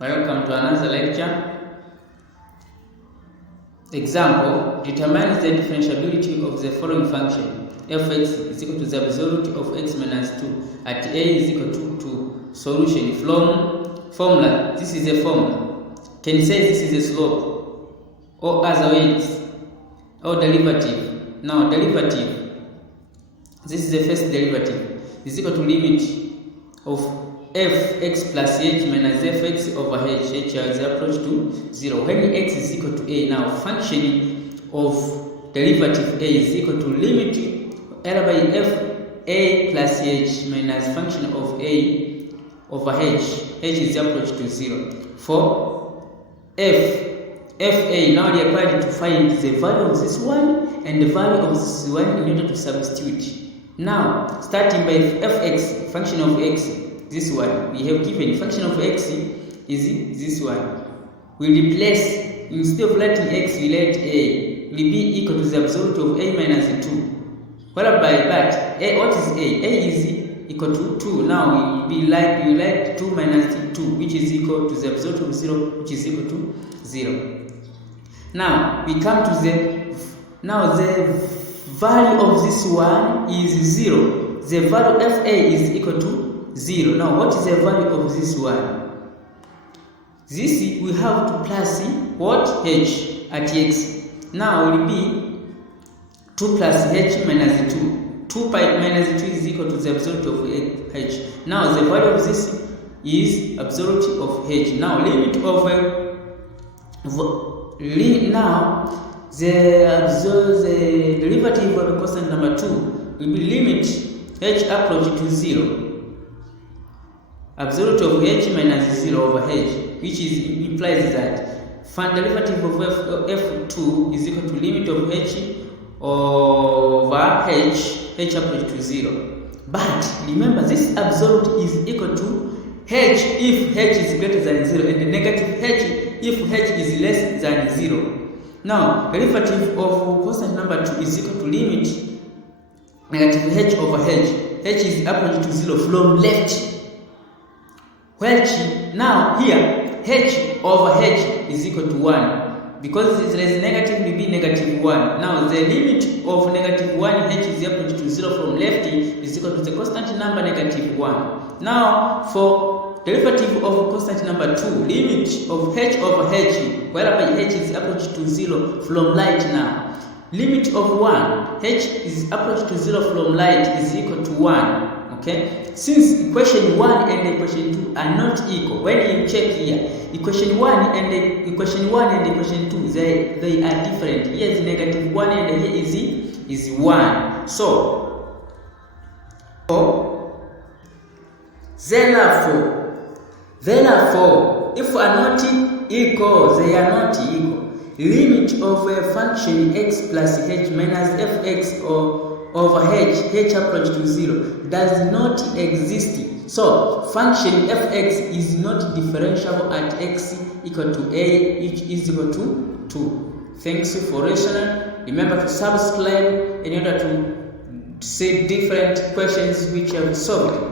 Welcome to another lecture. Example, determine the differentiability of the following function. Fx is equal to the absolute of x minus 2 at a is equal to 2. Solution from formula. This is a formula. Can you say this is a slope? Or other ways? Or derivative? Now derivative. This is the first derivative. Is equal to limit of fx plus h minus fx over h. H has approached to 0. When x is equal to a, now function of derivative a is equal to limit L by f a plus h minus function of a over h. H is approached to 0. For fa, now we are required to find the value of this one and the value of this one in order to substitute. Now, starting by fx, function of x, this one, we have given function of x is this one. We replace, instead of writing x, we write a, will be equal to the absolute of a minus 2. Whereby, but a, what is a? A is equal to 2. Now we write 2 minus 2, which is equal to the absolute of 0, which is equal to 0. Now we come to the value of this one is 0. The value of fa is equal to 0. Now what is the value of this one? This we have to plus what? H at x. Now will be 2 plus h minus 2. 2 pi minus 2 is equal to the absolute of h. Now the value of this is absolute of h. Now limit of now the derivative of constant number 2 will be limit h approach to 0. Absolute of h minus 0 over h, which implies that derivative of f2 is equal to limit of h over h approach to 0. But remember, this absolute is equal to h if h is greater than 0 and negative h if h is less than 0. Now, derivative of constant number 2 is equal to limit negative h over h. H is approach to 0 from left. Which now here h over h is equal to 1 because there is negative will be negative 1. Now the limit of negative 1 h is approach to 0 from left is equal to the constant number negative 1. Now for derivative of constant number 2, limit of h over h, whereby h is approach to 0 from right. Now limit of 1, h is approach to 0 from right is equal to 1. Okay, since equation 1 and equation 2 are not equal, when you check here, equation 1 and equation 2 they are different. Here is negative 1 and here is 1. So therefore, if are not equal, they are not equal. Limit of a function x plus h minus fx over h approach to 0 does not exist. So function fx is not differentiable at x equal to a, which is equal to 2. Thanks for listening. Remember to subscribe in order to see different questions which I have solved.